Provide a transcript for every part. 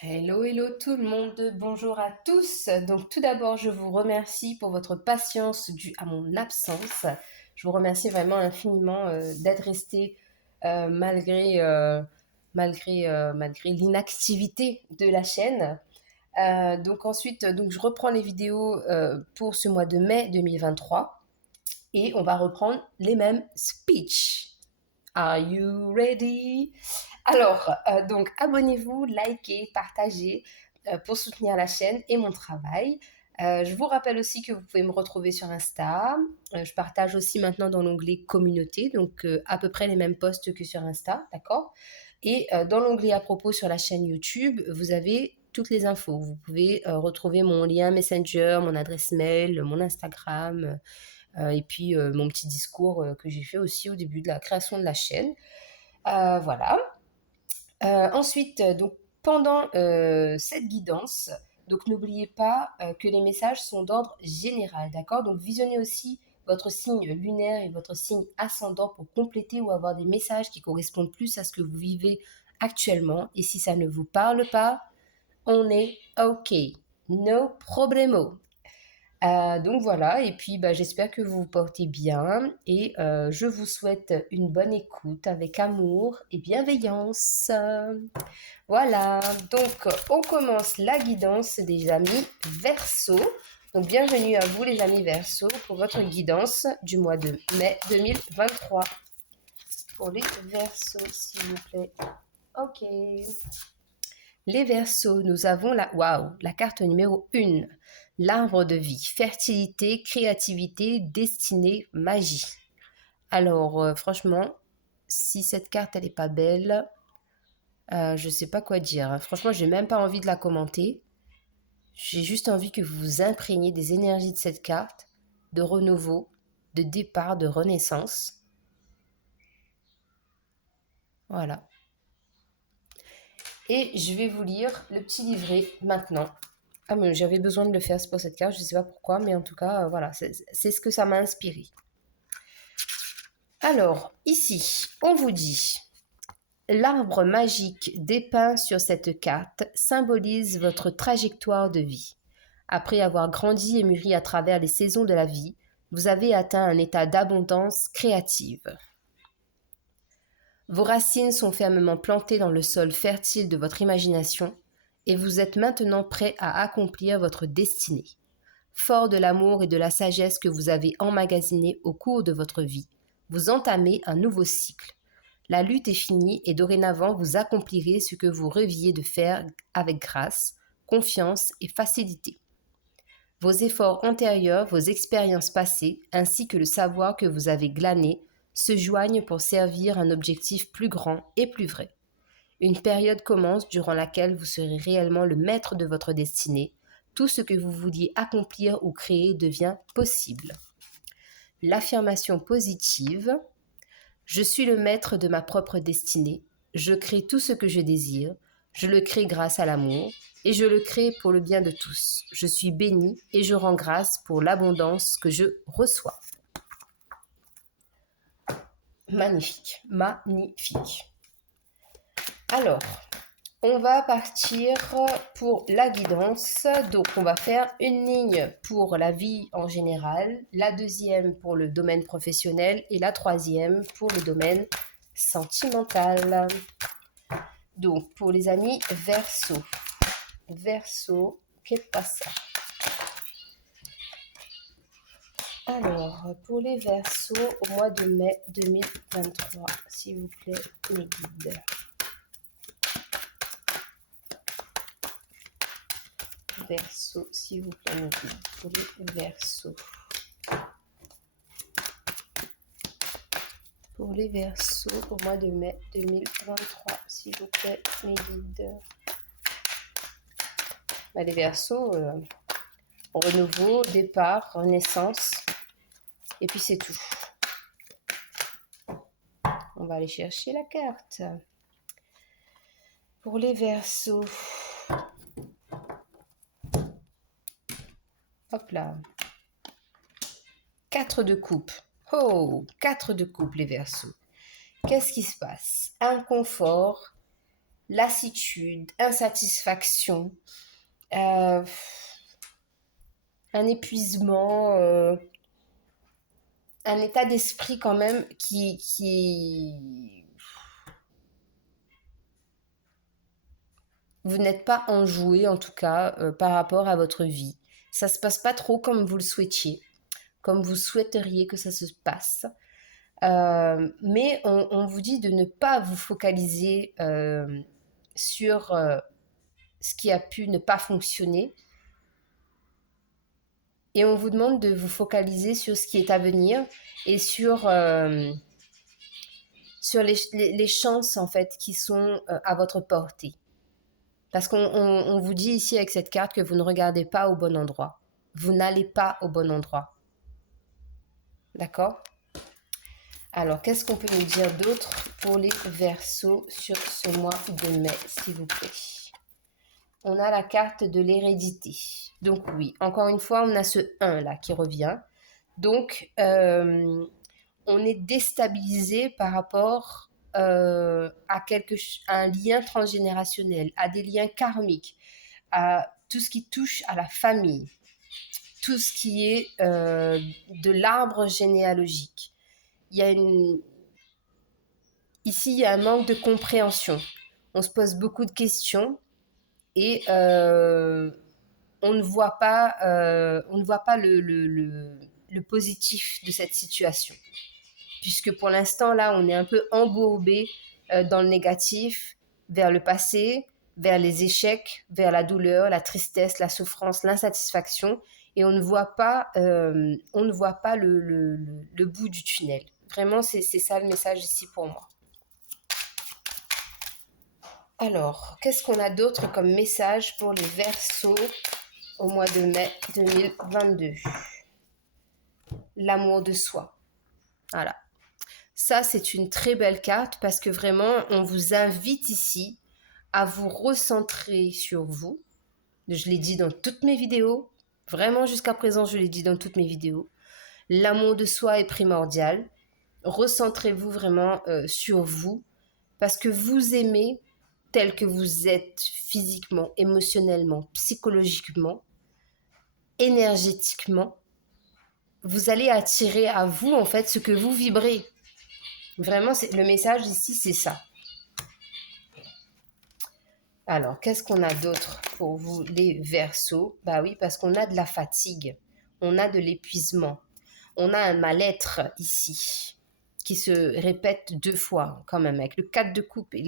Hello, hello tout le monde, bonjour à tous. Donc tout d'abord, je vous remercie pour votre patience due à mon absence. Je vous remercie vraiment infiniment d'être resté malgré l'inactivité de la chaîne. Donc ensuite, je reprends les vidéos pour ce mois de mai 2023 et on va reprendre les mêmes speeches. Are you ready? Alors, donc abonnez-vous, likez, partagez pour soutenir la chaîne et mon travail. Je vous rappelle aussi que vous pouvez me retrouver sur Insta. Je partage aussi maintenant dans l'onglet communauté, donc à peu près les mêmes posts que sur Insta, d'accord? Et dans l'onglet à propos sur la chaîne YouTube, vous avez toutes les infos. Vous pouvez retrouver mon lien Messenger, mon adresse mail, mon Instagram, et puis mon petit discours que j'ai fait aussi au début de la création de la chaîne. Voilà. Ensuite, donc pendant cette guidance, donc n'oubliez pas que les messages sont d'ordre général, d'accord? Donc visionnez aussi votre signe lunaire et votre signe ascendant pour compléter ou avoir des messages qui correspondent plus à ce que vous vivez actuellement. Et si ça ne vous parle pas, on est OK. No problemo. Donc voilà, et puis j'espère que vous vous portez bien et je vous souhaite une bonne écoute avec amour et bienveillance. Voilà, donc on commence la guidance des amis Verseau. Donc bienvenue à vous les amis Verseau pour votre guidance du mois de mai 2023. Pour les Verseaux, s'il vous plaît. Ok. Les Verseaux, nous avons la carte numéro 1. L'arbre de vie, fertilité, créativité, destinée, magie. Alors, franchement, si cette carte, elle n'est pas belle, je ne sais pas quoi dire, hein. Franchement, j'ai même pas envie de la commenter. J'ai juste envie que vous vous imprégniez des énergies de cette carte, de renouveau, de départ, de renaissance. Voilà. Et je vais vous lire le petit livret maintenant. Ah, mais j'avais besoin de le faire pour cette carte, je ne sais pas pourquoi, mais en tout cas, voilà, c'est ce que ça m'a inspiré. Alors, ici, on vous dit, l'arbre magique dépeint sur cette carte symbolise votre trajectoire de vie. Après avoir grandi et mûri à travers les saisons de la vie, vous avez atteint un état d'abondance créative. Vos racines sont fermement plantées dans le sol fertile de votre imagination et vous êtes maintenant prêt à accomplir votre destinée. Fort de l'amour et de la sagesse que vous avez emmagasinés au cours de votre vie, vous entamez un nouveau cycle. La lutte est finie et dorénavant vous accomplirez ce que vous rêviez de faire avec grâce, confiance et facilité. Vos efforts antérieurs, vos expériences passées, ainsi que le savoir que vous avez glané, se joignent pour servir un objectif plus grand et plus vrai. Une période commence durant laquelle vous serez réellement le maître de votre destinée. Tout ce que vous vouliez accomplir ou créer devient possible. L'affirmation positive. Je suis le maître de ma propre destinée. Je crée tout ce que je désire. Je le crée grâce à l'amour et je le crée pour le bien de tous. Je suis béni et je rends grâce pour l'abondance que je reçois. Magnifique, magnifique. Alors, on va partir pour la guidance. Donc, on va faire une ligne pour la vie en général, la deuxième pour le domaine professionnel et la troisième pour le domaine sentimental. Donc, pour les amis Verseau. Verseau, qu'est-ce passa? Alors, pour les Verseaux, au mois de mai 2023, s'il vous plaît, mes guides. Verseau, s'il vous plaît, mes guides. Pour les Verseaux. Pour les Verseaux, au mois de mai 2023, s'il vous plaît, mes guides. Les Verseaux, renouveau, départ, renaissance, et puis c'est tout. On va aller chercher la carte. Pour les Verseaux. Hop là. 4 de coupe. Oh, 4 de coupe les Verseaux. Qu'est-ce qui se passe? Inconfort, lassitude, insatisfaction, euh, un épuisement, un état d'esprit quand même qui... Vous n'êtes pas enjoué en tout cas par rapport à votre vie. Ça se passe pas trop comme vous le souhaitiez, comme vous souhaiteriez que ça se passe. Mais on vous dit de ne pas vous focaliser sur ce qui a pu ne pas fonctionner. Et on vous demande de vous focaliser sur ce qui est à venir et sur les chances en fait qui sont à votre portée. Parce qu'on vous dit ici avec cette carte que vous ne regardez pas au bon endroit. Vous n'allez pas au bon endroit. D'accord? Alors, qu'est-ce qu'on peut nous dire d'autre pour les Verseaux sur ce mois de mai, s'il vous plaît? On a la carte de l'hérédité. Donc oui, encore une fois, on a ce 1 là qui revient. Donc, on est déstabilisé par rapport à un lien transgénérationnel, à des liens karmiques, à tout ce qui touche à la famille, tout ce qui est de l'arbre généalogique. Il y a Ici, il y a un manque de compréhension. On se pose beaucoup de questions et on ne voit pas, le positif de cette situation. Puisque pour l'instant, là, on est un peu embourbé dans le négatif, vers le passé, vers les échecs, vers la douleur, la tristesse, la souffrance, l'insatisfaction, et on ne voit pas, le bout du tunnel. Vraiment, c'est ça le message ici pour moi. Alors, qu'est-ce qu'on a d'autre comme message pour les Verseaux au mois de mai 2022? L'amour de soi. Voilà. Ça, c'est une très belle carte parce que vraiment, on vous invite ici à vous recentrer sur vous. Je l'ai dit dans toutes mes vidéos. Vraiment, jusqu'à présent, je l'ai dit dans toutes mes vidéos. L'amour de soi est primordial. Recentrez-vous vraiment sur vous parce que vous aimez tel que vous êtes physiquement, émotionnellement, psychologiquement, énergétiquement. Vous allez attirer à vous, en fait, ce que vous vibrez. Vraiment, le message ici, c'est ça. Alors, qu'est-ce qu'on a d'autre pour vous, les Verseaux? Bah oui, parce qu'on a de la fatigue, on a de l'épuisement, on a un mal-être ici qui se répète 2 fois quand même. Avec le 4 de coupe et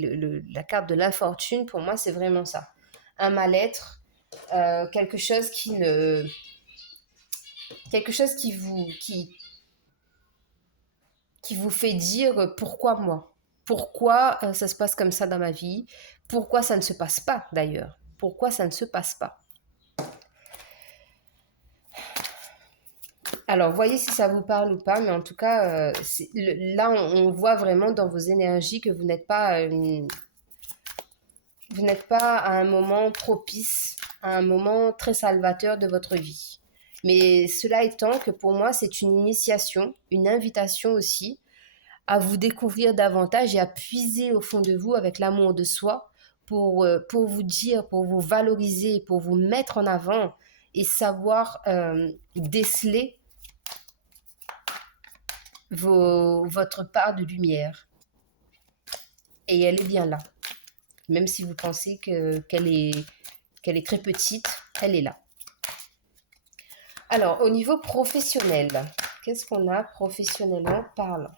la carte de l'infortune, pour moi, c'est vraiment ça. Un mal-être, quelque chose qui vous fait dire pourquoi moi? Pourquoi ça se passe comme ça dans ma vie? Pourquoi ça ne se passe pas d'ailleurs? Pourquoi ça ne se passe pas? Alors, voyez si ça vous parle ou pas, mais en tout cas, là, on voit vraiment dans vos énergies que vous n'êtes pas à un moment propice, à un moment très salvateur de votre vie. Mais cela étant que pour moi, c'est une initiation, une invitation aussi à vous découvrir davantage et à puiser au fond de vous avec l'amour de soi pour vous dire, pour vous valoriser, pour vous mettre en avant et savoir déceler votre part de lumière. Et elle est bien là. Même si vous pensez qu'elle est très petite, elle est là. Alors, au niveau professionnel, qu'est-ce qu'on a professionnellement parlant?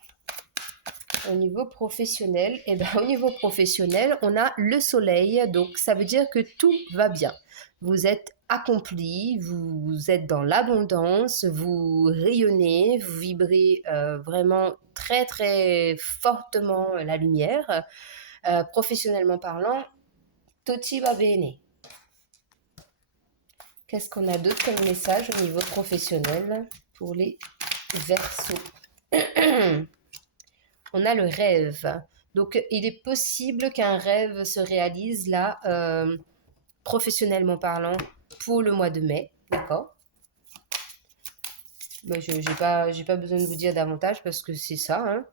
Au niveau professionnel, au niveau professionnel, on a le soleil, donc ça veut dire que tout va bien. Vous êtes accompli, vous êtes dans l'abondance, vous rayonnez, vous vibrez vraiment très très fortement la lumière. Professionnellement parlant, tutti va bene. Qu'est-ce qu'on a d'autre comme message au niveau professionnel pour les Verseaux? On a le rêve. Donc, il est possible qu'un rêve se réalise là, professionnellement parlant, pour le mois de mai. D'accord? Je n'ai pas besoin de vous dire davantage parce que c'est ça. Hein.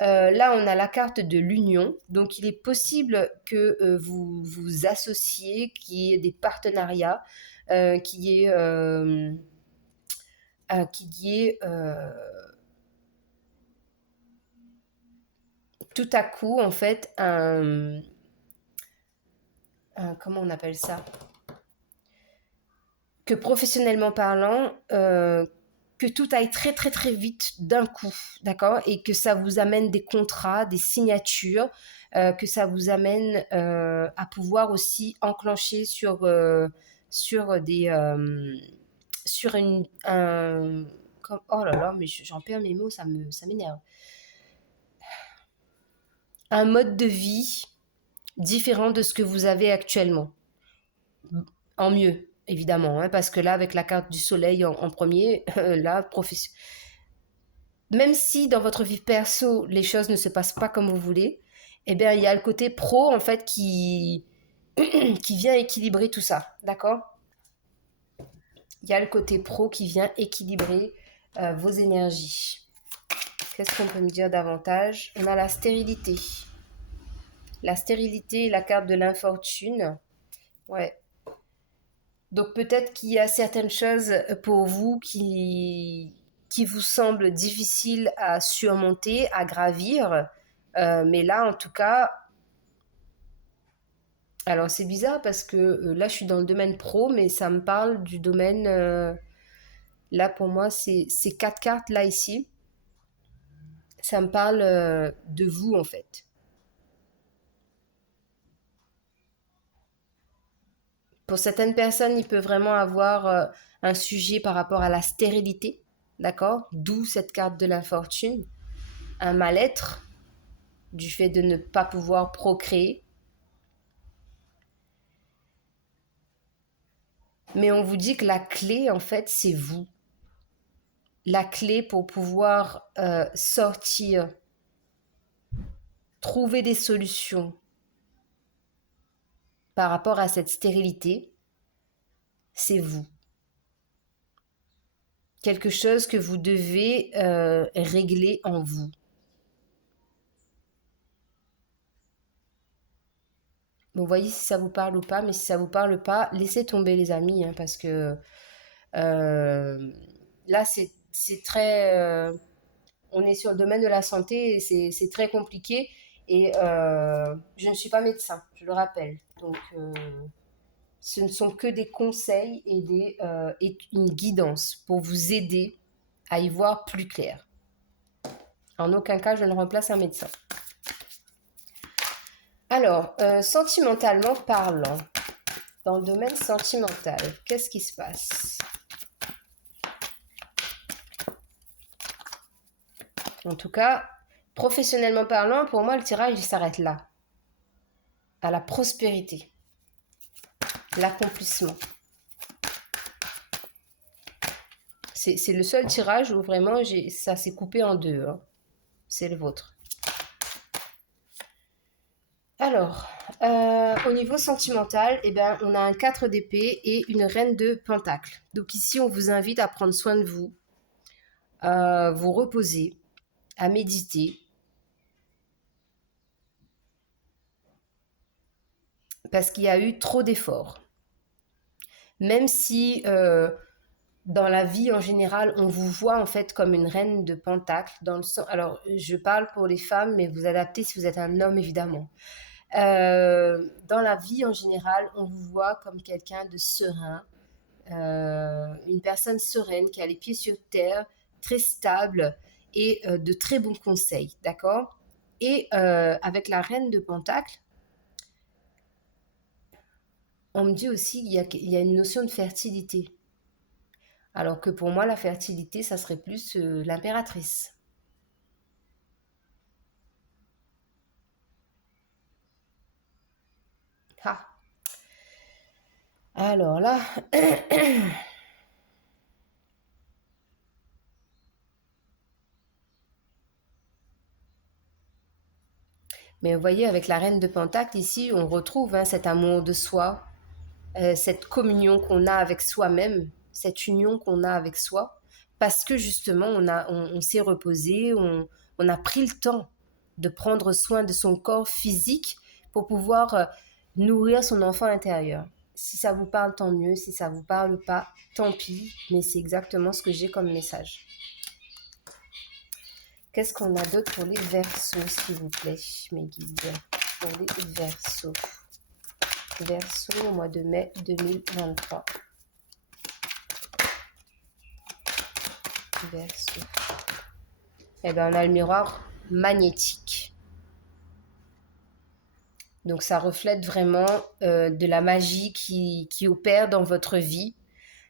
Là, on a la carte de l'union. Donc, il est possible que vous vous associez, qu'il y ait des partenariats, qu'il y ait, qu'il y ait tout à coup, en fait, comment on appelle ça? Que professionnellement parlant, que tout aille très très très vite d'un coup, d'accord? Et que ça vous amène des contrats, des signatures, que ça vous amène à pouvoir aussi enclencher sur des... sur oh là là, mais j'en perds mes mots, ça m'énerve. Un mode de vie différent de ce que vous avez actuellement. En mieux, évidemment, hein, parce que là, avec la carte du soleil en premier, là, même si dans votre vie perso, les choses ne se passent pas comme vous voulez, eh bien, il y a le côté pro, en fait, qui vient équilibrer tout ça, d'accord? Il y a le côté pro qui vient équilibrer vos énergies. Qu'est-ce qu'on peut me dire davantage? On a la stérilité. La stérilité, la carte de l'infortune. Ouais. Donc peut-être qu'il y a certaines choses pour vous qui vous semblent difficiles à surmonter, à gravir. Mais là, en tout cas, alors c'est bizarre parce que là, je suis dans le domaine pro, mais ça me parle du domaine... là, pour moi, ces quatre cartes là, ici, ça me parle de vous, en fait. Pour certaines personnes, il peut vraiment avoir un sujet par rapport à la stérilité, d'accord? D'où cette carte de l'infortune. Un mal-être du fait de ne pas pouvoir procréer. Mais on vous dit que la clé, en fait, c'est vous. La clé pour pouvoir sortir, trouver des solutions par rapport à cette stérilité, c'est vous. Quelque chose que vous devez régler en vous. Vous voyez si ça vous parle ou pas, mais si ça vous parle pas, laissez tomber les amis, hein, parce que là c'est très... on est sur le domaine de la santé et c'est très compliqué. Et je ne suis pas médecin, je le rappelle. Donc ce ne sont que des conseils et une guidance pour vous aider à y voir plus clair. En aucun cas, je ne remplace un médecin. Alors, sentimentalement parlant, dans le domaine sentimental, qu'est-ce qui se passe? En tout cas, professionnellement parlant, pour moi, le tirage, il s'arrête là. À la prospérité, l'accomplissement. C'est le seul tirage où vraiment ça s'est coupé en deux, hein. C'est le vôtre. Alors, au niveau sentimental, eh ben, on a un 4 d'épée et une reine de pentacle. Donc ici, on vous invite à prendre soin de vous, à vous reposer, à méditer, parce qu'il y a eu trop d'efforts. Même si dans la vie en général, on vous voit en fait comme une reine de pentacle, dans le sens... Alors, je parle pour les femmes, mais vous adaptez si vous êtes un homme, évidemment. Dans la vie en général, on vous voit comme quelqu'un de serein, une personne sereine qui a les pieds sur terre, très stable et de très bons conseils, d'accord? Et avec la reine de pentacle, on me dit aussi qu'il y a une notion de fertilité. Alors que pour moi, la fertilité, ça serait plus l'impératrice. Ah, alors là, mais vous voyez, avec la reine de Pentacle, ici, on retrouve hein, cet amour de soi, cette communion qu'on a avec soi-même, cette union qu'on a avec soi, parce que justement, on s'est reposé, on a pris le temps de prendre soin de son corps physique pour pouvoir nourrir son enfant intérieur. Si ça vous parle, tant mieux. Si ça vous parle pas, tant pis. Mais c'est exactement ce que j'ai comme message. Qu'est-ce qu'on a d'autre pour les Verseaux, s'il vous plaît, mes guides? Pour les Verseaux. Verseau au mois de mai 2023. Verseau. Eh bien, on a le miroir magnétique. Donc, ça reflète vraiment de la magie qui opère dans votre vie.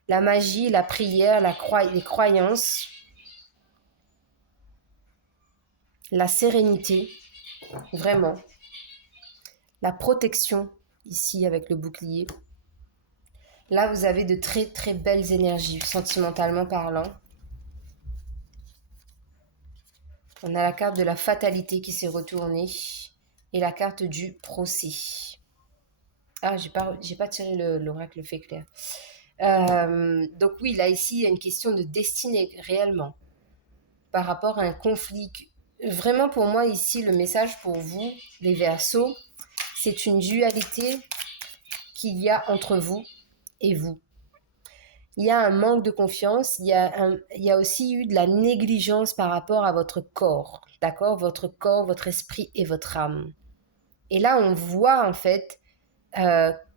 La magie, la prière, les croyances, la sérénité, vraiment. La protection, ici, avec le bouclier. Là, vous avez de très, très belles énergies, sentimentalement parlant. On a la carte de la fatalité qui s'est retournée et la carte du procès. Ah, j'ai pas tiré l'oracle fait clair. Donc oui, là, ici, il y a une question de destinée, réellement, par rapport à un conflit. Vraiment, pour moi, ici, le message pour vous, les Verseaux, c'est une dualité qu'il y a entre vous et vous. Il y a un manque de confiance, il y a aussi eu de la négligence par rapport à votre corps, d'accord? Votre corps, votre esprit et votre âme. Et là, on voit en fait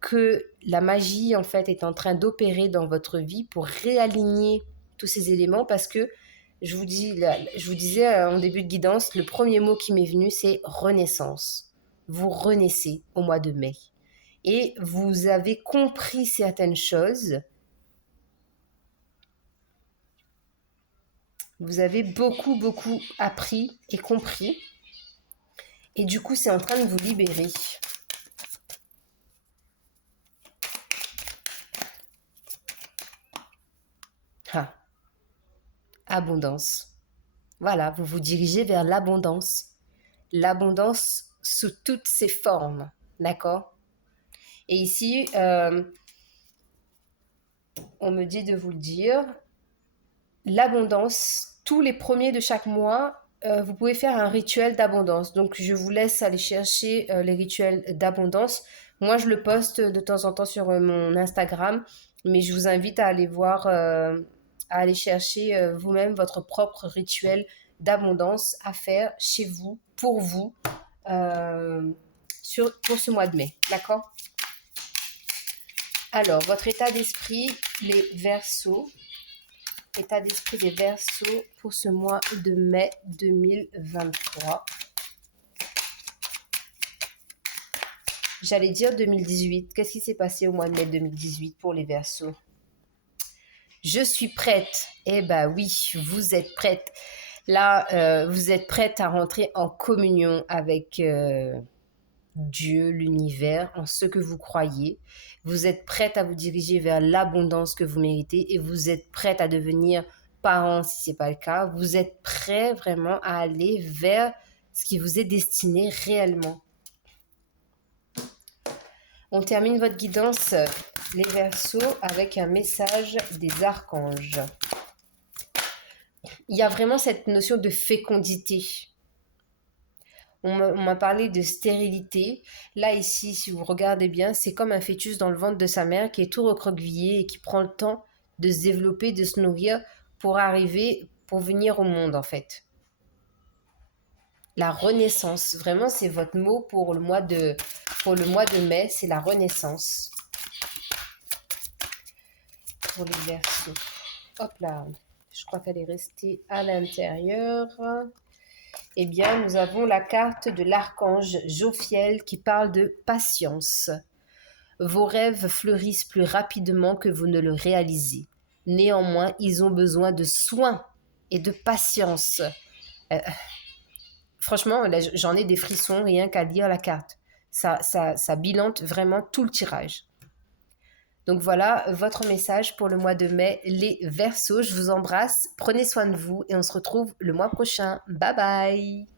que la magie en fait est en train d'opérer dans votre vie pour réaligner tous ces éléments parce que je vous disais en début de guidance, le premier mot qui m'est venu, c'est renaissance. Vous renaissez au mois de mai. Et vous avez compris certaines choses. Vous avez beaucoup, beaucoup appris et compris. Et du coup, c'est en train de vous libérer. Ah, abondance. Voilà, vous vous dirigez vers l'abondance. L'abondance sous toutes ses formes. D'accord? Et ici, on me dit de vous le dire, l'abondance, tous les premiers de chaque mois, vous pouvez faire un rituel d'abondance. Donc, je vous laisse aller chercher les rituels d'abondance. Moi, je le poste de temps en temps sur mon Instagram, mais je vous invite à aller voir, à aller chercher vous-même votre propre rituel d'abondance à faire chez vous, pour vous, pour ce mois de mai. D'accord? Alors, votre état d'esprit, les Verseaux. État d'esprit des Verseaux pour ce mois de mai 2023. J'allais dire 2018. Qu'est-ce qui s'est passé au mois de mai 2018 pour les Verseaux? Je suis prête. Eh ben oui, vous êtes prête. Là, vous êtes prête à rentrer en communion avec Dieu, l'univers, en ce que vous croyez. Vous êtes prête à vous diriger vers l'abondance que vous méritez et vous êtes prête à devenir parent si ce n'est pas le cas. Vous êtes prêt vraiment à aller vers ce qui vous est destiné réellement. On termine votre guidance, les Verseaux, avec un message des archanges. Il y a vraiment cette notion de fécondité. On m'a parlé de stérilité. Là, ici, si vous regardez bien, c'est comme un fœtus dans le ventre de sa mère qui est tout recroquevillé et qui prend le temps de se développer, de se nourrir pour venir au monde, en fait. La renaissance, vraiment, c'est votre mot pour le mois de mai, c'est la renaissance. Pour les Verseaux. Hop là, je crois qu'elle est restée à l'intérieur. Eh bien, nous avons la carte de l'archange Jophiel qui parle de patience. Vos rêves fleurissent plus rapidement que vous ne le réalisez. Néanmoins, ils ont besoin de soins et de patience. Franchement, là, j'en ai des frissons rien qu'à lire la carte. Ça bilante vraiment tout le tirage. Donc voilà votre message pour le mois de mai, les Verseaux. Je vous embrasse, prenez soin de vous et on se retrouve le mois prochain. Bye bye!